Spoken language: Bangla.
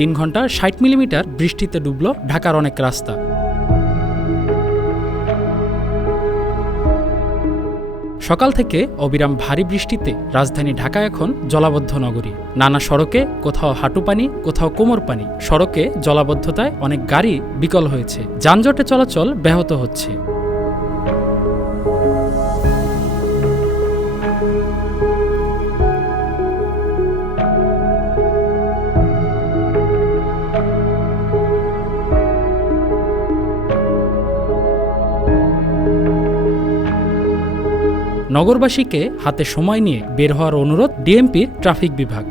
3 ঘন্টার 60 মিলিমিটার বৃষ্টিতে ডুবল ঢাকার অনেক রাস্তা। সকাল থেকে অবিরাম ভারী বৃষ্টিতে রাজধানী ঢাকা এখন জলাবদ্ধ নগরী। নানা সড়কে কোথাও হাঁটু পানি, কোথাও কোমর পানি। সড়কে জলাবদ্ধতায় অনেক গাড়ি বিকল হয়েছে, যানজটে চলাচল ব্যাহত হচ্ছে। নগরবাসীকে হাতে সময় নিয়ে বের হওয়ার অনুরোধ ডিএমপির ট্রাফিক বিভাগ।